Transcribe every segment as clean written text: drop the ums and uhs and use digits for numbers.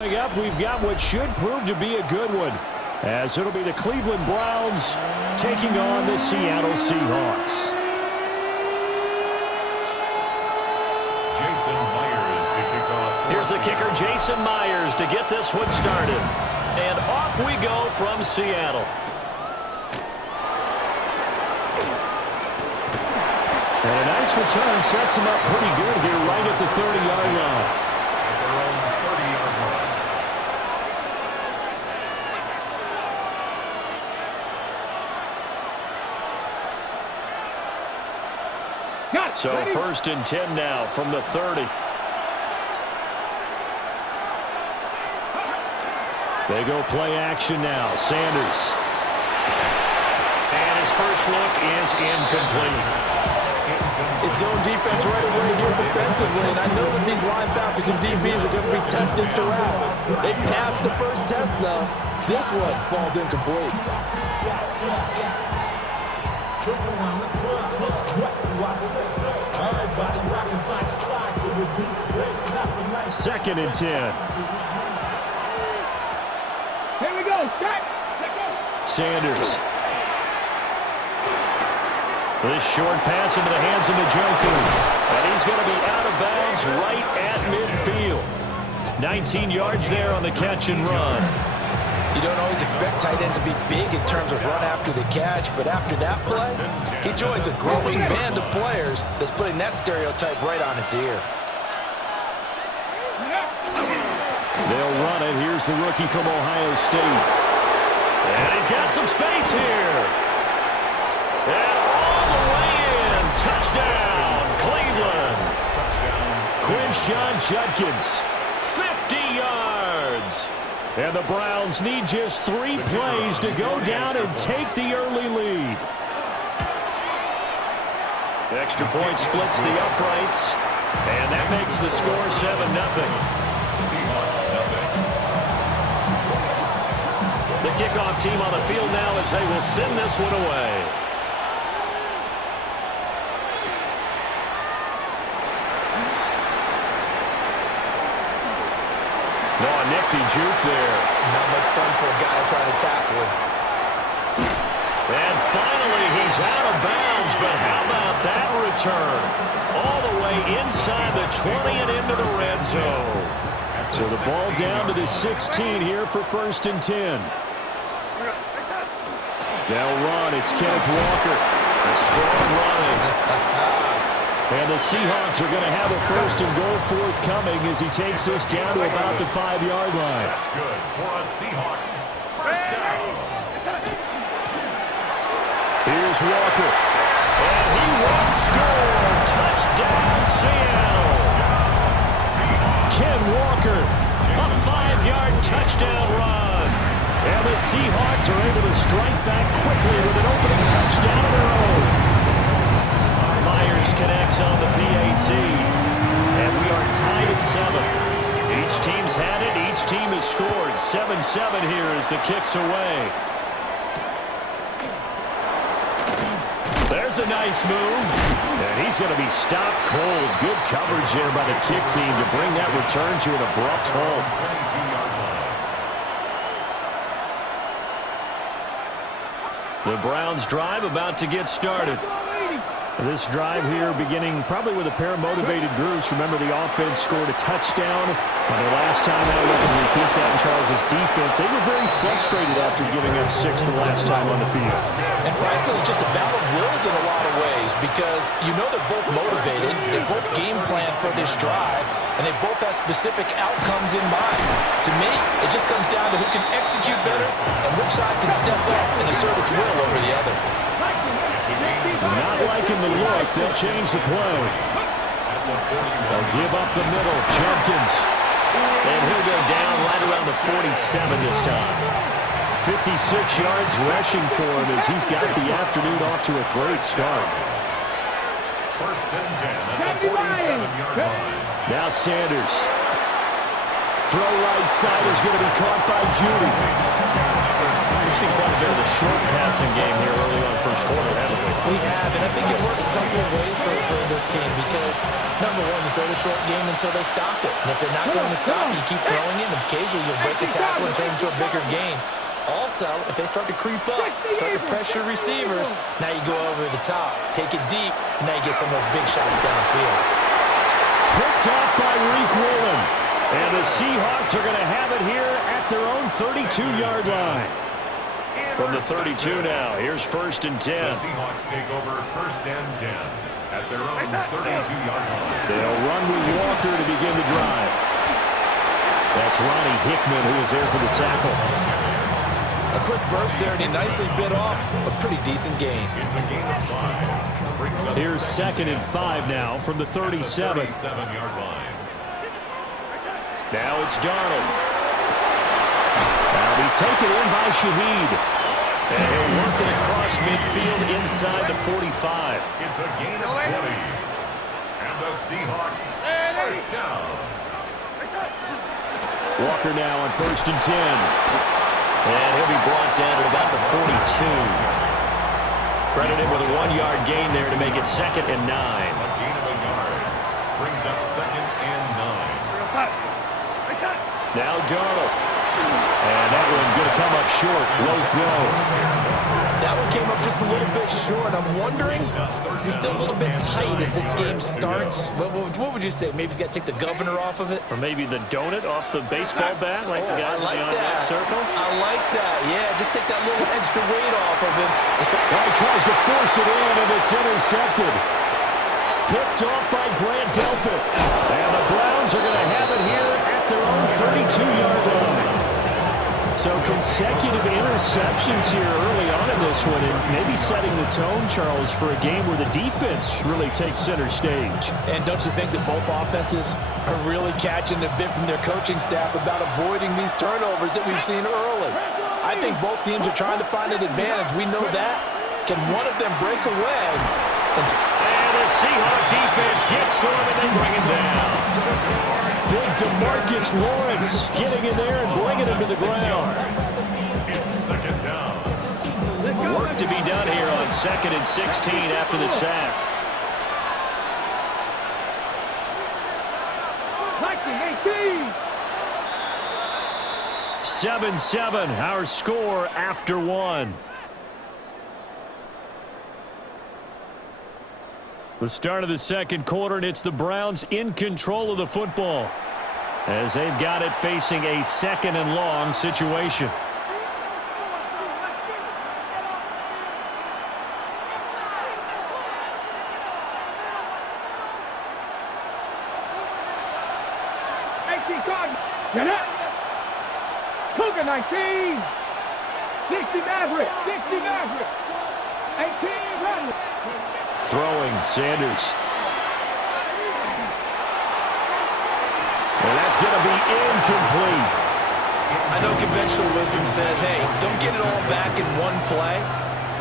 Coming up, we've got what should prove to be a good one, as it'll be the Cleveland Browns taking on the Seattle Seahawks. Jason Myers to kick off. Here's the kicker, Jason Myers, to get this one started. And off we go from Seattle. And a nice return sets him up pretty good here right at the 30-yard line. So first and 10 now from the 30. They go play action now. Sanders. And his first look is incomplete. It's zone defense right away here defensively, and I know that these linebackers and DBs are going to be tested throughout. They passed the first test, though. This one falls incomplete. Second and 10. Here we go. Sanders. This short pass into the hands of Njoku. And he's going to be out of bounds right at midfield. 19 yards there on the catch and run. You don't always expect tight ends to be big in terms of run after the catch, but after that play, he joins a growing band of players that's putting that stereotype right on its ear. They'll run it. Here's the rookie from Ohio State. And he's got some space here. And all the way in. Touchdown, Cleveland. Quinshon Judkins. 50 yards. And the Browns need just 3 plays to go down and take the early lead. Extra point splits the uprights. And that makes the score 7-0. The kickoff team on the field now as they will send this one away. Oh, a nifty juke there. Not much fun for a guy trying to tackle him. And finally, he's out of bounds, but how about that return? All the way inside the 20 and into the red zone. So the ball down to the 16 here for first and 10. They'll run. It's Kenneth Walker. A strong running. And the Seahawks are going to have a first and goal forthcoming as he takes us down to about the 5-yard line. That's good for a Seahawks. First down. Here's Walker. And he will score. Touchdown, Seattle. Ken Walker. A 5-yard touchdown run. And the Seahawks are able to strike back quickly with an opening touchdown of their own. Myers connects on the PAT. And we are tied at 7. Each team's had it. Each team has scored. 7-7 here as the kick's away. There's a nice move. And he's going to be stopped cold. Good coverage there by the kick team to bring that return to an abrupt halt. The Browns drive about to get started. This drive here beginning probably with a pair of motivated groups. Remember, the offense scored a touchdown. And the last time out, we can repeat that in Charles' defense. They were very frustrated after giving up 6 the last time on the field. And frankly, it's just a battle of wills in a lot of ways because you know they're both motivated, they both game plan for this drive, and they both have specific outcomes in mind. To me, it just comes down to who can execute better and which side can step up and assert its will over the other. Not liking the look. They'll change the play. They'll give up the middle. Jenkins. And he'll go down right around the 47 this time. 56 yards rushing for him as he's got the afternoon off to a great start. First and 10 at the 47-yard line. Now Sanders. Throw right side is going to be caught by Judy. We've seen quite a bit of the short passing game here early on first quarter, haven't we? We have, and I think it works a couple of ways for this team because, number one, you throw the short game until they stop it. And if they're not going to stop it, you keep throwing it, and occasionally you'll break the tackle and turn it into a bigger game. Also, if they start to creep up, start to pressure receivers, now you go over the top, take it deep, and now you get some of those big shots downfield. Picked off by Reek Woolen. And the Seahawks are going to have it here at their own 32-yard line. From the 32 now, here's 1st and 10. The Seahawks take over 1st and 10 at their own 32-yard line. They'll run with Walker to begin the drive. That's Ronnie Hickman who is there for the tackle. A quick burst there, and he nicely bit off a pretty decent gain. It's a gain of 5. Here's 2nd and 5 now from the 37. 37-yard line. Now it's Darnold. That'll be taken in by Shaheed. And he'll work it across midfield inside the 45. It's a gain of 20. And the Seahawks first down. Walker now on 1st and 10. And he'll be brought down at about the 42. Credit him with a 1-yard gain there to make it 2nd and 9. A gain of a yard brings up 2nd and 9. Now Darnold. And that one going to come up short. Low throw. That one came up just a little bit short. I'm wondering, is he still a little bit tight as this game starts? What would you say? Maybe he's got to take the governor off of it? Or maybe the donut off the baseball bat, like the guys I like beyond that circle. I like that. Yeah, just take that little extra weight off of him. Well, he tries to force it in, and it's intercepted. Picked off by Grant Delpit. And the Browns are going to have it here at their own 32-yard line. So consecutive interceptions here early on in this one, and maybe setting the tone, Charles, for a game where the defense really takes center stage. And don't you think that both offenses are really catching a bit from their coaching staff about avoiding these turnovers that we've seen early? I think both teams are trying to find an advantage. We know that. Can one of them break away? And the Seahawks defense gets to him and they bring him down. Big DeMarcus Lawrence getting in there and bringing him to the ground. It's 2nd down. Work to be done here on 2nd and 16 after the sack. 7-7, our score after 1. The start of the 2nd quarter, and it's the Browns in control of the football as they've got it facing a 2nd and long situation. Cougar 19. 60 Maverick. 60 Maverick. 18 Bradley. Throwing, Sanders. And that's going to be incomplete. I know conventional wisdom says, hey, don't get it all back in one play.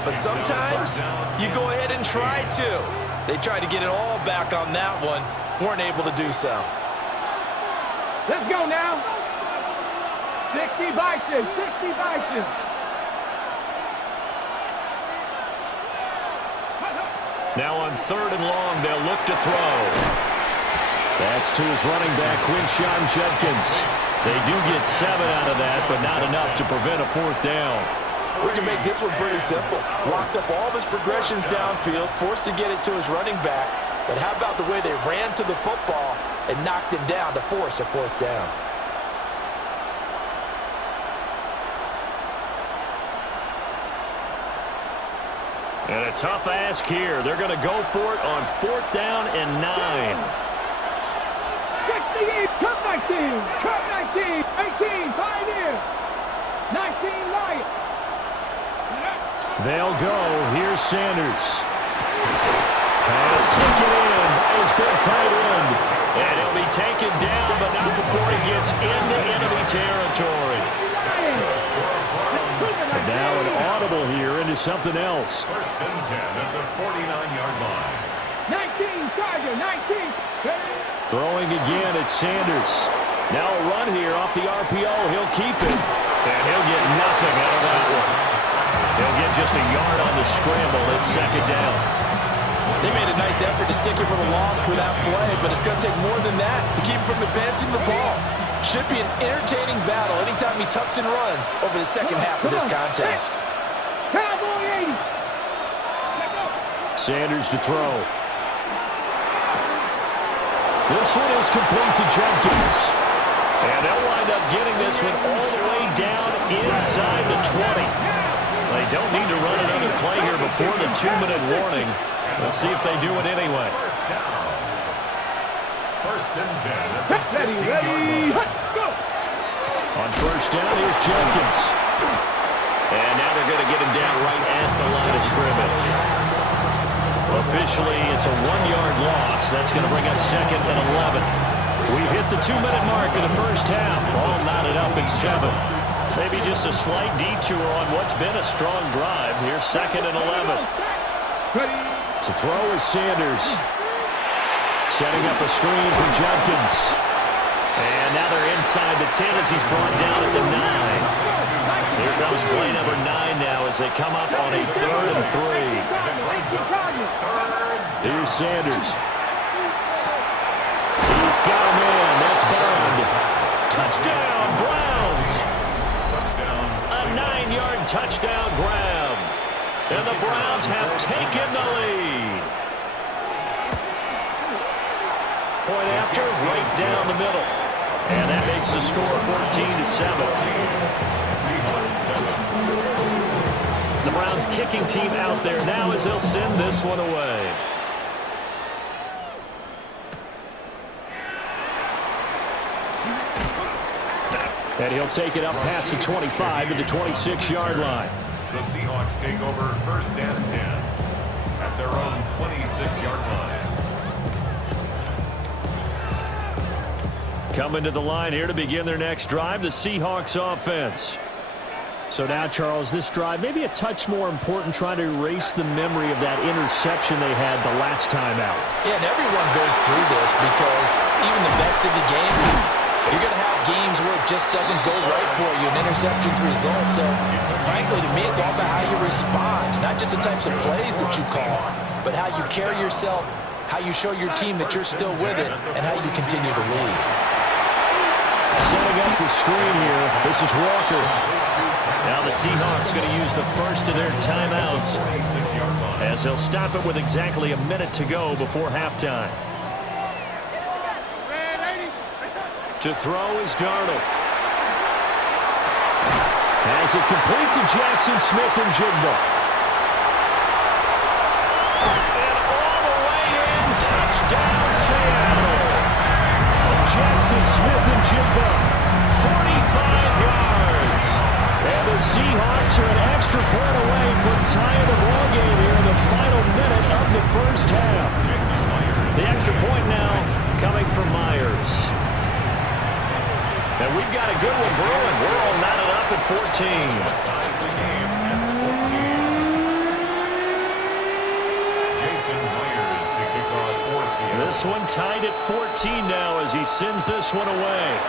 But sometimes you go ahead and try to. They tried to get it all back on that one. Weren't able to do so. Let's go now. 60 Bison. 60 Bison. Now on 3rd and long, they'll look to throw. That's to his running back, Quinshon Judkins. They do get 7 out of that, but not enough to prevent a 4th down. We can make this one pretty simple. Locked up all of his progressions downfield, forced to get it to his running back. But how about the way they ran to the football and knocked him down to force a 4th down? And a tough ask here. They're going to go for it on 4th down and 9. 68, Cup 19, Cup 19, 18, Pioneer, 19, Lion. They'll go. Here's Sanders. Pass taken in by his big tight end. And he'll be taken down, but not before he gets into enemy territory. And now an audible here into something else. 1st and 10 at the 49-yard line. 19, Tiger, 19. Throwing again at Sanders. Now a run here off the RPO. He'll keep it. And he'll get nothing out of that one. They'll get just a yard on the scramble. It's second down. They made a nice effort to stick it with a loss for that play, but it's going to take more than that to keep him from advancing the ball. Should be an entertaining battle anytime he tucks and runs over the second half of this contest. Cowboy 80. Sanders to throw. This one is complete to Jenkins. And they'll wind up getting this one all the way down inside the 20. They don't need to run another play here before the 2-minute warning. Let's see if they do it anyway. First and 10 at the 60-yard Ready, line. go. On first down, here's Jenkins. And now they're going to get him down right at the line of scrimmage. Officially, it's a 1-yard loss. That's going to bring up second and 11. We've hit the 2-minute mark of the first half. All knotted up at 7. Maybe just a slight detour on what's been a strong drive. Here's second and 11. Ready. To throw is Sanders. Setting up a screen for Jenkins. And now they're inside the 10 as he's brought down at the 9. Here comes play number 9 now as they come up on a 3rd and 3. Here's Sanders. He's got a man. That's Bond. Touchdown, Browns. Touchdown. A 9-yard touchdown grab. And the Browns have taken the lead. Point after, right down the middle. And that makes the score 14-7. The Browns kicking team out there now as they'll send this one away. And he'll take it up past the 25 to the 26-yard line. The Seahawks take over first and 10 at their own 26-yard line. Coming to the line here to begin their next drive, the Seahawks offense. So now, Charles, this drive maybe a touch more important, trying to erase the memory of that interception they had the last time out. Yeah, and everyone goes through this because even the best of the game, you're going to have games where it just doesn't go right for you, and interceptions result. So, frankly, to me, it's all about how you respond, not just the types of plays that you call, but how you carry yourself, how you show your team that you're still with it, and how you continue to lead. Setting up the screen here, this is Walker. Now the Seahawks going to use the first of their timeouts as they'll stop it with exactly a minute to go before halftime. To throw is Darnold. Has it complete to Jackson Smith and Jigba. And all the way in, touchdown Seattle. Jackson Smith and Jigba. 45 yards. And the Seahawks are an extra point away from tying the ball game here in the final minute of the first half. The extra point now coming from Myers. And we've got a good one brewing. We're all knotted up at 14. Ties the game at 14. Jason Myers to kick off for Seattle. This one tied at 14 now as he sends this one away.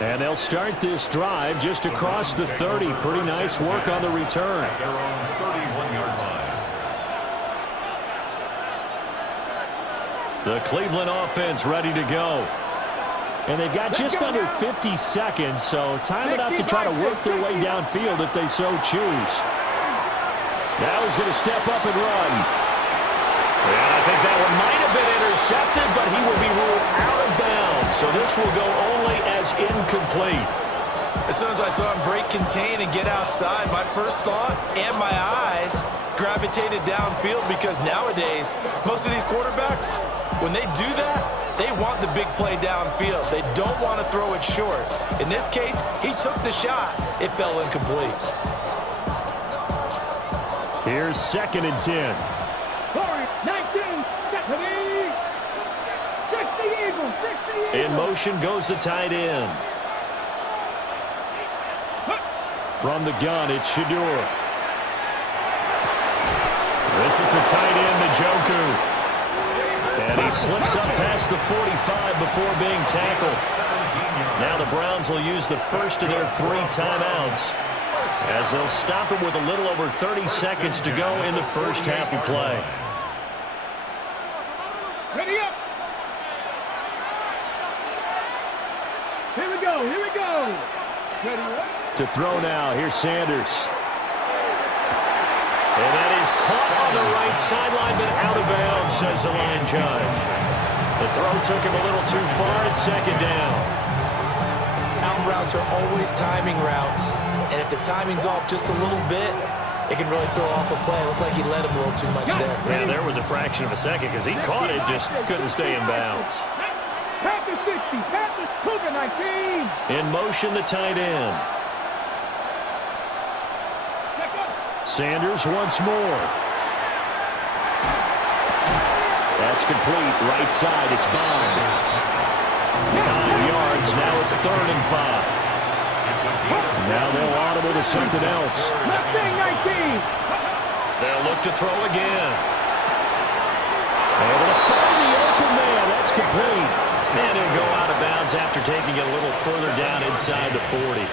And they'll start this drive just across the 30. Pretty nice work on the return. At their own 31-yard line. The Cleveland offense ready to go. And they've got just under 50 seconds, so time enough to try to work their way downfield if they so choose. Now he's going to step up and run. And I think that one might have been intercepted, but he will be ruled out of bounds. So this will go only as incomplete. As soon as I saw him break contain and get outside, my first thought and my eyes gravitated downfield because nowadays, most of these quarterbacks, when they do that, they want the big play downfield. They don't want to throw it short. In this case, he took the shot. It fell incomplete. Here's second and 10. 19, get to me. 60 Eagles, 60 Eagles. In motion goes the tight end. From the gun, it's Shador. This is the tight end, Njoku. And And he slips up past the 45 before being tackled. Now the Browns will use the first of their 3 timeouts as they'll stop him with a little over 30 seconds to go in the first half of play. Ready up. Here we go. Here we go. Ready up. To throw now. Here's Sanders. And that is caught on the right sideline, but out of bounds, says the line judge. The throw took him a little too far at second down. Out routes are always timing routes. And if the timing's off just a little bit, it can really throw off a play. It looked like he let him a little too much there. Yeah, there was a fraction of a second because he caught it, just couldn't stay in bounds. Panthers 60. Panthers Cougar 19. In motion, the tight end. Sanders once more. That's complete. Right side. It's Bond. 5 yards. Now it's 3rd and 5. Now they'll audible to something else. Mustang 19. They'll look to throw again. Able to find the open man. That's complete. And he'll go out of bounds after taking it a little further down inside the 40.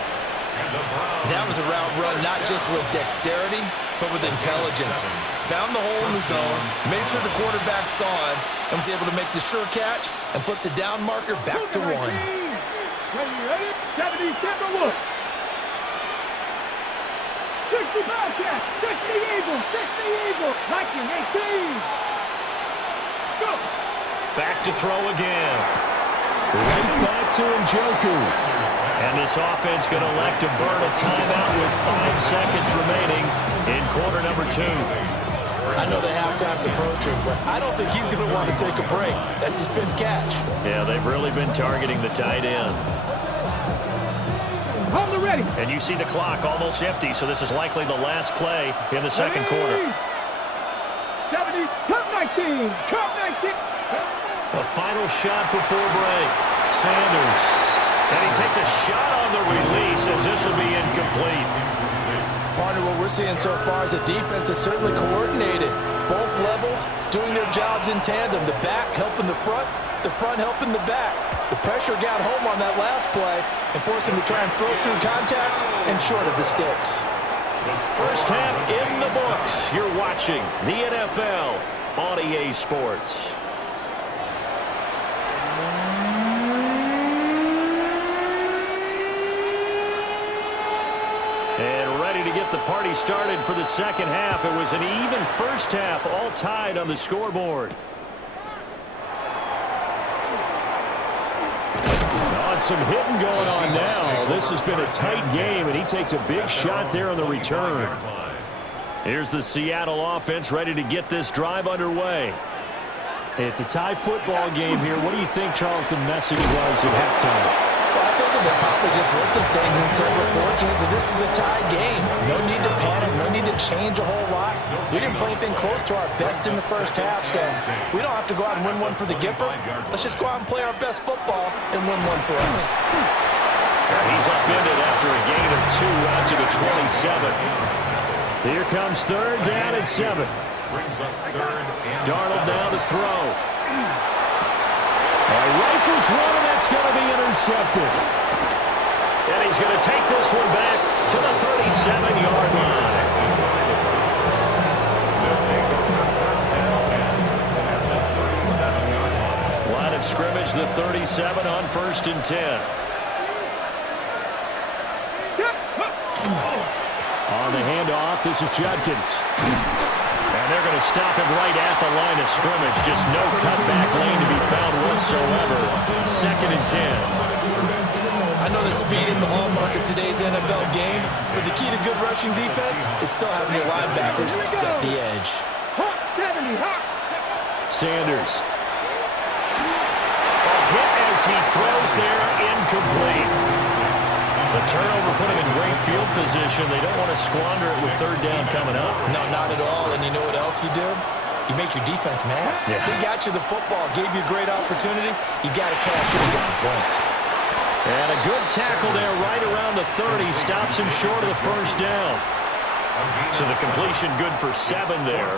That was a route run not just with dexterity, but with intelligence. Found the hole in the zone, made sure the quarterback saw him, and was able to make the sure catch and flip the down marker back to 1. Ready? 70 center look. 60 Bobcat. 60 Eagles. 60 Eagles. Viking 18. Go. Back to throw again. Right back to Njoku. And this offense going to elect to burn a timeout with 5 seconds remaining in quarter number 2. I know the halftime's approaching, but I don't think he's going to want to take a break. That's his pin catch. Yeah, they've really been targeting the tight end. On the ready. And you see the clock almost empty, so this is likely the last play in the second quarter. 70, Cup 19. Cup 19. A final shot before break. Sanders. And he takes a shot on the release as this will be incomplete. Partner, what we're seeing so far is a defense that's certainly coordinated. Both levels doing their jobs in tandem. The back helping the front helping the back. The pressure got home on that last play and forced him to try and throw through contact and short of the sticks. First half in the books. You're watching the NFL on EA Sports. And ready to get the party started for the second half. It was an even first half, all tied on the scoreboard. Some hitting going on now. This has been a tight game, and he takes a big shot there on the return. Here's the Seattle offense ready to get this drive underway. It's a tie football game here. What do you think, Charles, the message was at halftime? Well, I think they probably just looked at things and said, we're fortunate that this is a tie game. No need to panic, no need to change a whole lot. We didn't play anything close to our best in the first half, so we don't have to go out and win one for the Gipper. Let's just go out and play our best football and win one for us. He's upended after a gain of 2 out to the 27. Here comes 3rd down and 7. Darnold now to throw. Rifles one, and that's going to be intercepted. And he's going to take this one back to the 37-yard line. Line of scrimmage, the 37 on 1st and 10. On the handoff, this is Judkins. And they're going to stop him right at the line of scrimmage. Just no cutback lane to be found whatsoever. 2nd and 10. I know that speed is the hallmark of today's NFL game, but the key to good rushing defense is still having your linebackers set the edge. Sanders. A hit as he throws there, incomplete. The turnover put him in great field position. They don't want to squander it with 3rd down coming up. No, not at all. And you know what else you do? You make your defense mad. Yeah. They got you the football, gave you a great opportunity. You got to cash in and get some points. And a good tackle there right around the 30. Stops him short of the 1st down. So the completion good for 7 there.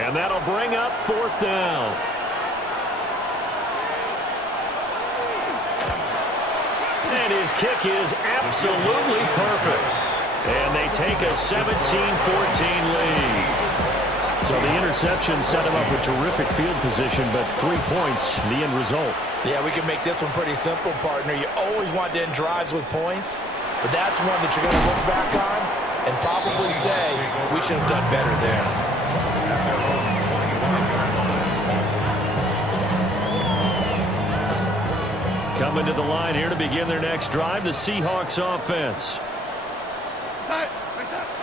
And that'll bring up 4th down. his kick is absolutely perfect. And they take a 17-14 lead. So the interception set him up with terrific field position, but 3 points, the end result. Yeah, we can make this one pretty simple, partner. You always want to end drives with points, but that's one that you're going to look back on and probably say, we should have done better there. Coming to the line here to begin their next drive, the Seahawks offense.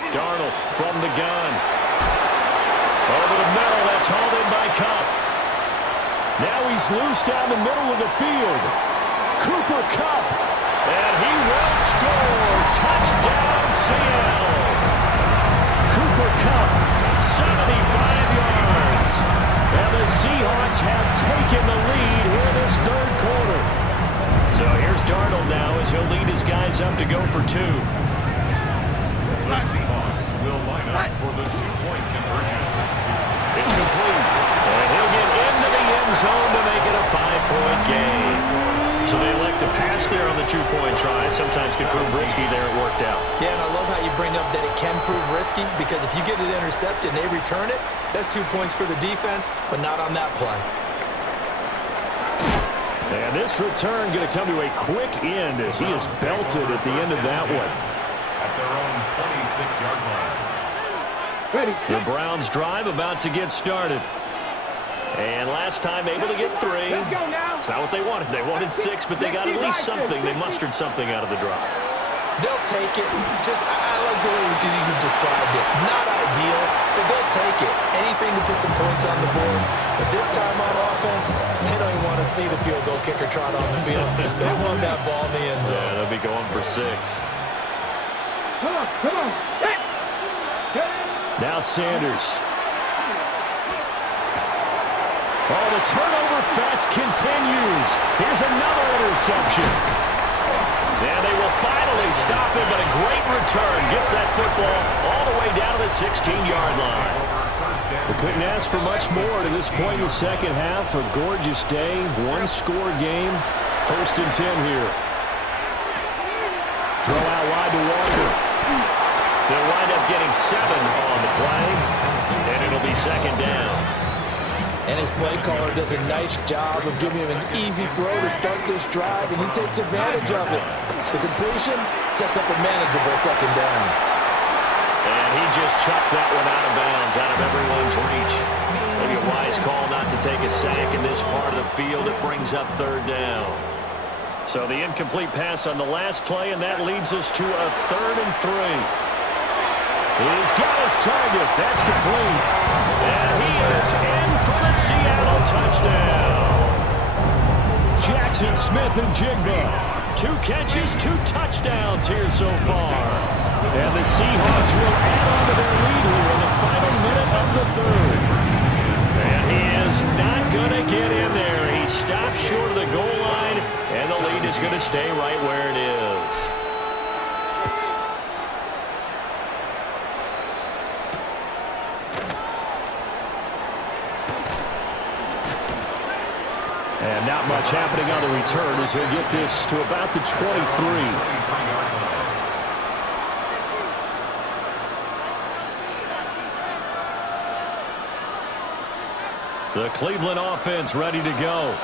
Darnold from the gun. Over the middle, that's hauled in by Cup. Now he's loose down the middle of the field. Cooper Kupp, and he will score. Touchdown, Seattle. Cooper Kupp, 75 yards. And the Seahawks have taken the lead here this third quarter. So here's Darnold now as he'll lead his guys up to go for two. The Seahawks will line up for the two-point conversion. It's complete. And he'll get into the end zone to make it a 5-point game. So they elect to pass there on the two-point try. Sometimes can prove risky there. It worked out. Yeah, and I love how you bring up that it can prove risky, because if you get it intercepted and they return it, that's 2 points for the defense, but not on that play. And this return going to come to a quick end as he is belted at the end of that one. At their own 26-yard line. Ready. The Browns drive about to get started. And last time able to get 3. Let's go now. It's not what they wanted. They wanted 6, but they got at least something. They mustered something out of the drive. They'll take it. I like the way you described it. Not ideal, but they'll take it. Anything to put some points on the board. But this time on offense, they don't even want to see the field goal kicker trot on the field. They want that ball in the end zone. Yeah, they'll be going for 6. Come on. Hey. Now Sanders. Oh, the turnover fest continues. Here's another interception. And they will finally stop him, but a great return. Gets that football all the way down to the 16-yard line. We couldn't ask for much more to this point in the second half. A gorgeous day, one-score game. 1st and 10 here. Throw out wide to Walker. They'll wind up getting 7 on the play, and it'll be 2nd down. And his play caller does a nice job of giving him an easy throw to start this drive, and he takes advantage of it. The completion sets up a manageable 2nd down. And he just chucked that one out of bounds, out of everyone's reach. Maybe a wise call not to take a sack in this part of the field. It brings up 3rd down. So the incomplete pass on the last play, and that leads us to a 3rd and 3. He's got his target. That's complete. And he is in for the Seattle touchdown. Jackson Smith-Njigba. 2 catches, 2 touchdowns here so far. And the Seahawks will add on to their lead here in the final minute of the 3rd. And he is not going to get in there. He stops short of the goal line, and the lead is going to stay right where it is. And not much happening on the return as he'll get this to about the 23. The Cleveland offense ready to go.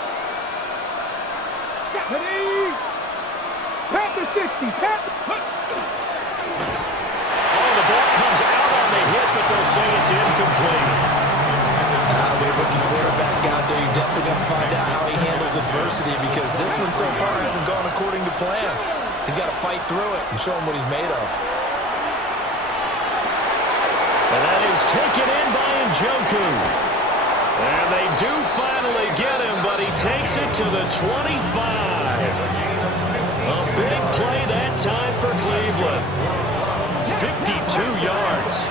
Ready. Tap the 60. Tap. Oh, the ball comes out on the hit, but they'll say it's incomplete. With a rookie quarterback out there, you're definitely going to find out how he handles adversity, because this one so far hasn't gone according to plan. He's got to fight through it and show him what he's made of. And that is taken in by Njoku. And they do finally get him, but he takes it to the 25. A big play that time for Cleveland. 52 yards.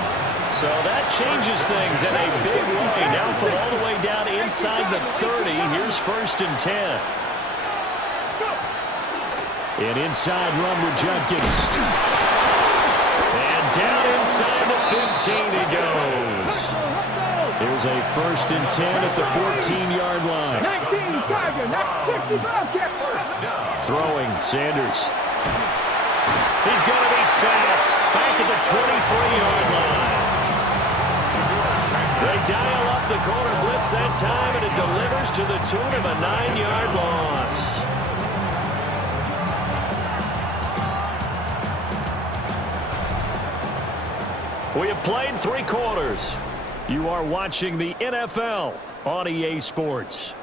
So that changes things in a big way. Now from all the way down inside the 30, here's 1st and 10. An inside run with Judkins. And down inside the 15 he goes. Here's a 1st and 10 at the 14-yard line. 19 Tiger, not 65. First down. Throwing, Sanders. He's going to be sacked back at the 23-yard line. They dial up the corner blitz that time, and it delivers to the tune of a 9-yard loss. We have played 3 quarters. You are watching the NFL on EA Sports.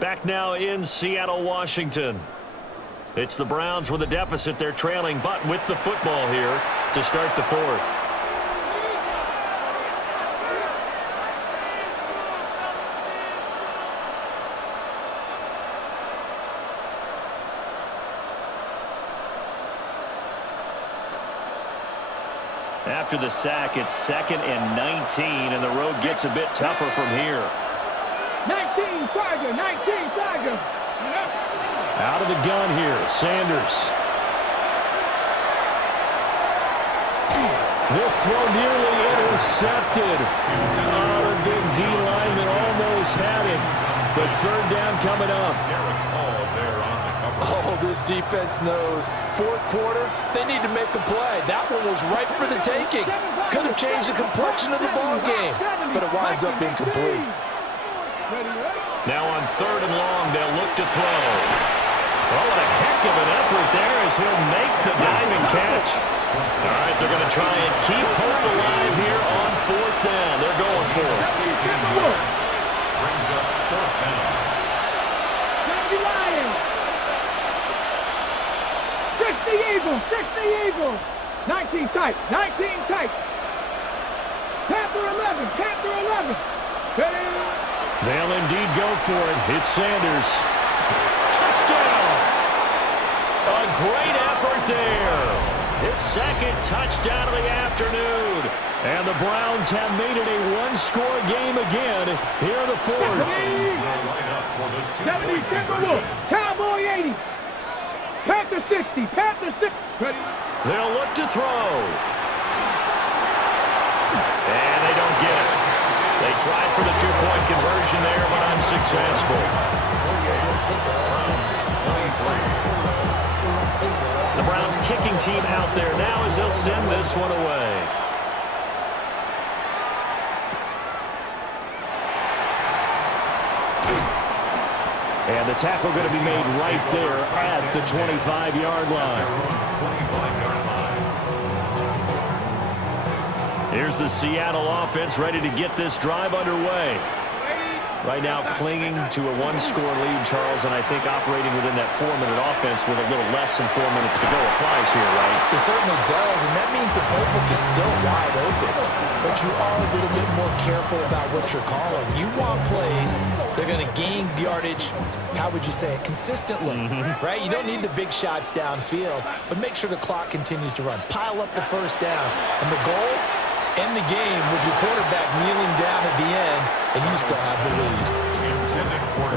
Back now in Seattle, Washington. It's the Browns with a deficit. They're trailing, but with the football here to start the 4th. After the sack, it's 2nd and 19, and the road gets a bit tougher from here. 19 Tiger, 19 Tiger. Out of the gun here, Sanders. This throw nearly intercepted. Oh, the big D lineman almost had it, but 3rd down coming up. Oh, this defense knows. 4th quarter, they need to make a play. That one was ripe for the taking. Could have changed the complexion of the ball game, but it winds up incomplete. Now on 3rd and long, they'll look to throw. Oh, what a heck of an effort there as he'll make the diving catch. All right, they're going to try and keep hope alive here on 4th down. They're going for it. Brings up 4th down. 60 Eagles. 19 tight, 19 tight. Panther 11, Panther 11. They'll indeed go for it. It's Sanders. Touchdown! A great effort there. His 2nd touchdown of the afternoon. And the Browns have made it a 1-score game again here in the 4th. 70, Timberwolves. Cowboy 80. Panther 60, Panther 60. They'll look to throw. And they don't get it. They tried for the 2-point conversion there, but unsuccessful. The Browns kicking team out there now as they'll send this one away. And the tackle going to be made right there at the 25-yard line. Here's the Seattle offense ready to get this drive underway. Right now clinging to a 1-score lead, Charles, and I think operating within that 4-minute offense with a little less than 4 minutes to go applies here, right? It certainly does, and that means the playbook is still wide open. But you are a little bit more careful about what you're calling. You want plays, they're going to gain yardage, how would you say it, consistently, right? You don't need the big shots downfield, but make sure the clock continues to run. Pile up the 1st downs, and the goal, end the game with your quarterback kneeling down at the end, and you still have the lead.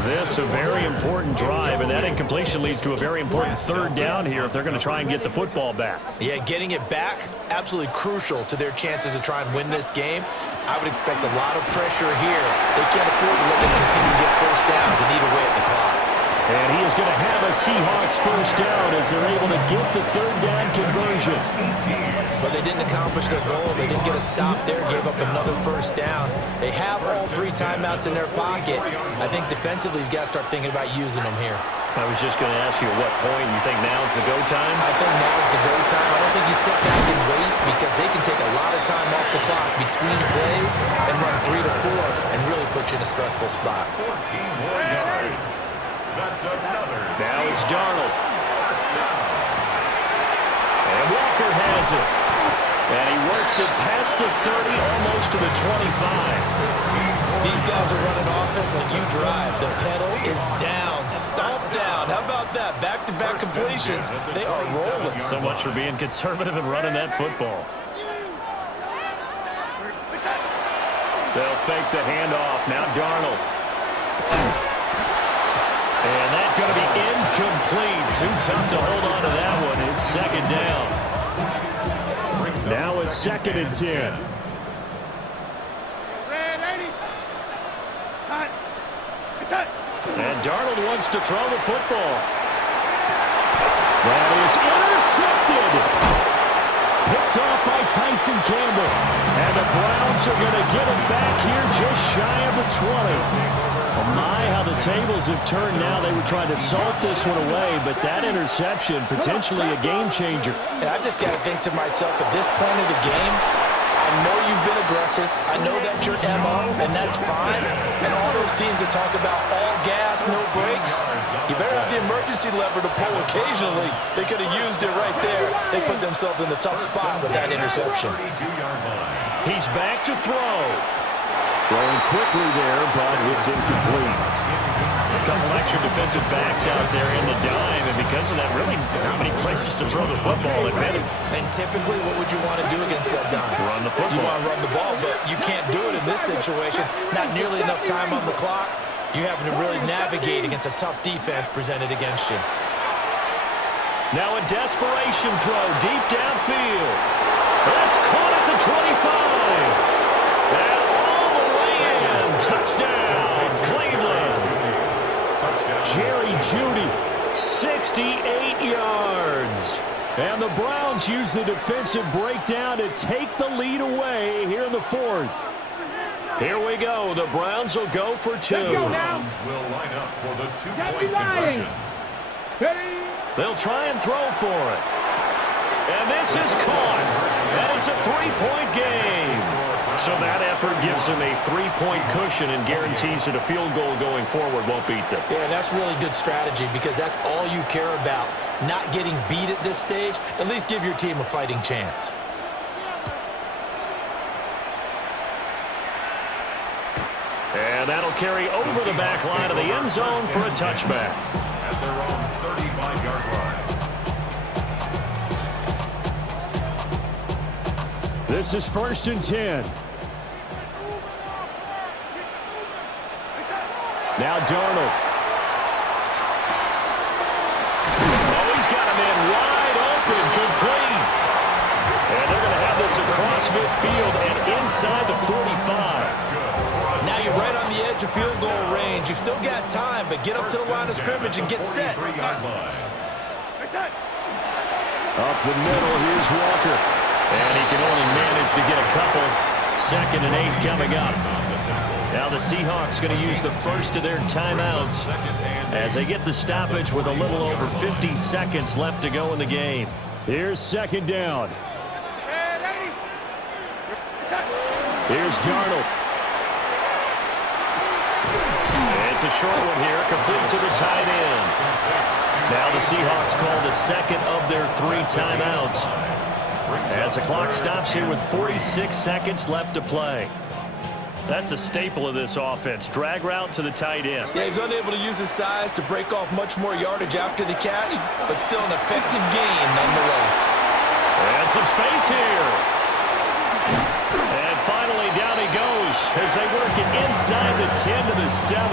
This a very important drive, and that incompletion leads to a very important 3rd down here if they're going to try and get the football back. Yeah, getting it back, absolutely crucial to their chances to try and win this game. I would expect a lot of pressure here. They can't afford to let them continue to get 1st downs and eat away at the clock. And he is going to have a Seahawks 1st down as they're able to get the 3rd down conversion. But they didn't accomplish their goal. They didn't get a stop there, gave up another 1st down. They have all 3 timeouts in their pocket. I think defensively you've got to start thinking about using them here. I was just going to ask you at what point you think now's the go time? I think now's the go time. I don't think you sit back and wait because they can take a lot of time off the clock between plays and run 3 to 4 and really put you in a stressful spot. 14 more yards. That's another. Now it's Darnold. And Walker has it. And he works it past the 30, almost to the 25. These guys are running offense like you drive. The pedal is down, stomp down. How about that? Back-to-back completions. They are rolling. So much for being conservative and running that football. They'll fake the handoff. Now Darnold. And that's going to be incomplete. Too tough to hold on to that one. It's 2nd down. Now it's 2nd and 10. And Darnold wants to throw the football. That is intercepted. Picked off by Tyson Campbell. And the Browns are going to get it back here just shy of the 20. Oh my, how the tables have turned now. They were trying to salt this one away, but that interception, potentially a game changer. And I just got to think to myself, at this point of the game, I know you've been aggressive. I know that's your MO, and that's fine. And all those teams that talk about all gas, no brakes, you better have the emergency lever to pull occasionally. They could have used it right there. They put themselves in a tough spot with that interception. He's back to throw. Throwing quickly there, but it's incomplete. A couple extra defensive backs out there in the dime, and because of that, really not many places to throw the football, if any. And typically, what would you want to do against that dime? Run the football. You want to run the ball, but you can't do it in this situation. Not nearly enough time on the clock. You're having to really navigate against a tough defense presented against you. Now a desperation throw deep downfield. That's caught at the 25. And all the way in. Touchdown, Cleveland. Jerry Jeudy, 68 yards. And the Browns use the defensive breakdown to take the lead away here in the fourth. Here we go. The Browns will go for two. Browns will line up for the two-point conversion. They'll try and throw for it. And this is caught. And it's a three-point game. So that effort gives them a three-point cushion and guarantees that a field goal going forward won't beat them. Yeah, that's really good strategy because that's all you care about. Not getting beat at this stage. At least give your team a fighting chance. And that'll carry over the back line of the end zone for a touchback. At their own 35-yard line. This is 1st and 10. Now Darnold. Oh, he's got him in wide open, complete. And they're going to have this across midfield and inside the 45. Now you're right on the edge of field goal range. You've still got time, but get up to the line of scrimmage and get set. Up the middle, here's Walker. And he can only manage to get a couple. 2nd and 8 coming up. Now the Seahawks going to use the first of their timeouts as they get the stoppage with a little over 50 seconds left to go in the game. Here's 2nd down. Here's Darnold. It's a short one here, complete to the tight end. Now the Seahawks call the 2nd of their 3 timeouts as the clock stops here with 46 seconds left to play. That's a staple of this offense. Drag route to the tight end. Yeah, he's unable to use his size to break off much more yardage after the catch, but still an effective gain nonetheless. And some space here. And finally down he goes as they work it inside the 10 to the 7.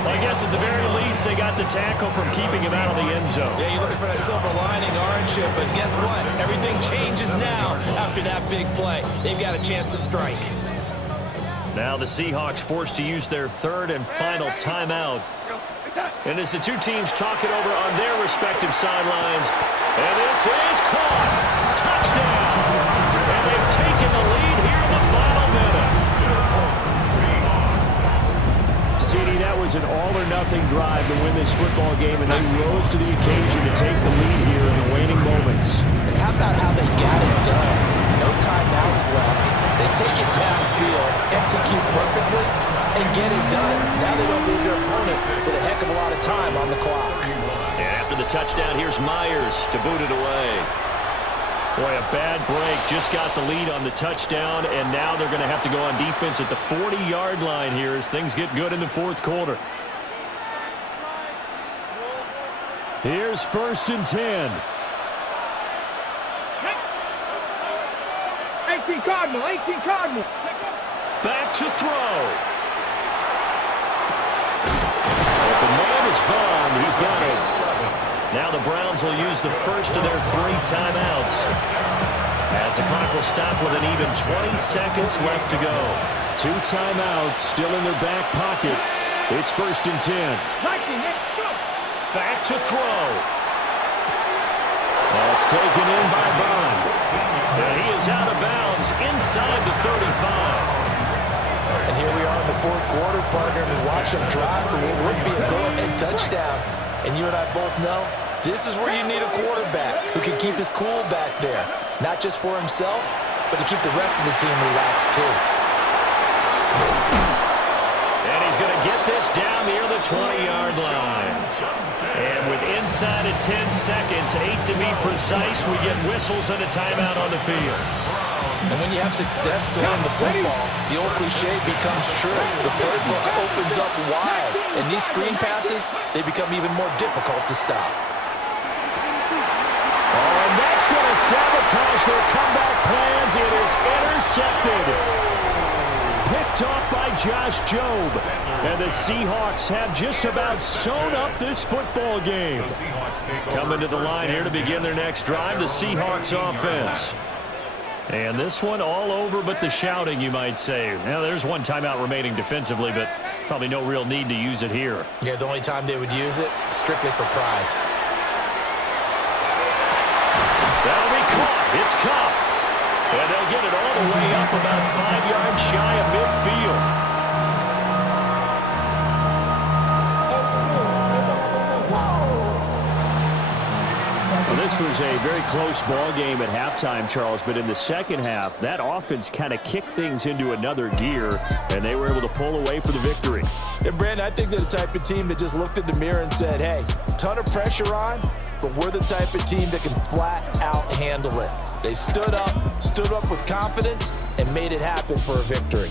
I guess at the very least they got the tackle from keeping him out of the end zone. Yeah, you're looking for that silver lining, aren't you? But guess what? Everything changes now after that big play. They've got a chance to strike. Now the Seahawks forced to use their 3rd and final timeout. And as the two teams talk it over on their respective sidelines. And this is caught. Touchdown. And they've taken the lead here in the final minute. CD, that was an all-or-nothing drive to win this football game, and they rose to the occasion to take the lead here in the waning moments. And how about how they got it done? No timeouts left. They take it downfield, execute perfectly, and get it done. Now they don't leave their opponent with a heck of a lot of time on the clock. And after the touchdown, here's Myers to boot it away. Boy, a bad break. Just got the lead on the touchdown, and now they're going to have to go on defense at the 40-yard line here as things get good in the 4th quarter. Here's 1st and 10. 18 Cardinal, 18 Cardinal. Back to throw. But the man is bombed. He's got it. Now the Browns will use the first of their 3 timeouts as the clock will stop with an even 20 seconds left to go. 2 timeouts still in their back pocket. It's 1st and 10. Back to throw. That's taken in by Bond. And he is out of bounds inside the 35. And here we are in the fourth quarter, partner, and we watch them drive for what would be a go-ahead touchdown. And you and I both know this is where you need a quarterback who can keep his cool back there, not just for himself, but to keep the rest of the team relaxed too. And he's going to get this down near the 20-yard line. And with inside of 10 seconds, 8 to be precise, we get whistles and a timeout on the field. And when you have success throwing the football, the old cliche becomes true. The playbook opens up wide, and these screen passes, they become even more difficult to stop. Oh, and that's going to sabotage their comeback plans. It is intercepted. Picked off by Josh Jobe. And the Seahawks have just about sewn up this football game. Coming to the line here to begin their next drive, the Seahawks offense. And this one all over but the shouting, you might say. Now, there's one timeout remaining defensively, but probably no real need to use it here. Yeah, the only time they would use it, strictly for pride. That'll be caught. It's caught. And they'll get it all the way up about 5 yards shy of midfield. Well, this was a very close ball game at halftime, Charles, but in the second half, that offense kind of kicked things into another gear, and they were able to pull away for the victory. And, Brandon, I think they're the type of team that just looked in the mirror and said, hey, ton of pressure on, but we're the type of team that can flat out handle it. They stood up with confidence, and made it happen for a victory.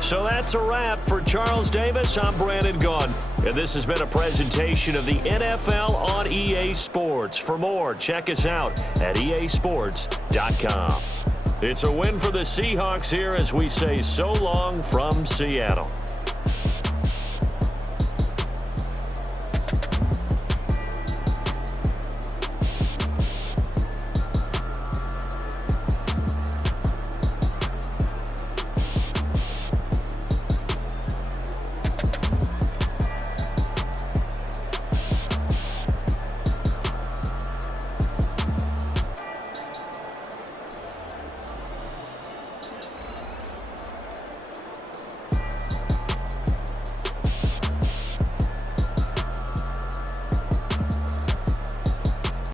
So that's a wrap for Charles Davis. I'm Brandon Gaudin, and this has been a presentation of the NFL on EA Sports. For more, check us out at easports.com. It's a win for the Seahawks here as we say so long from Seattle.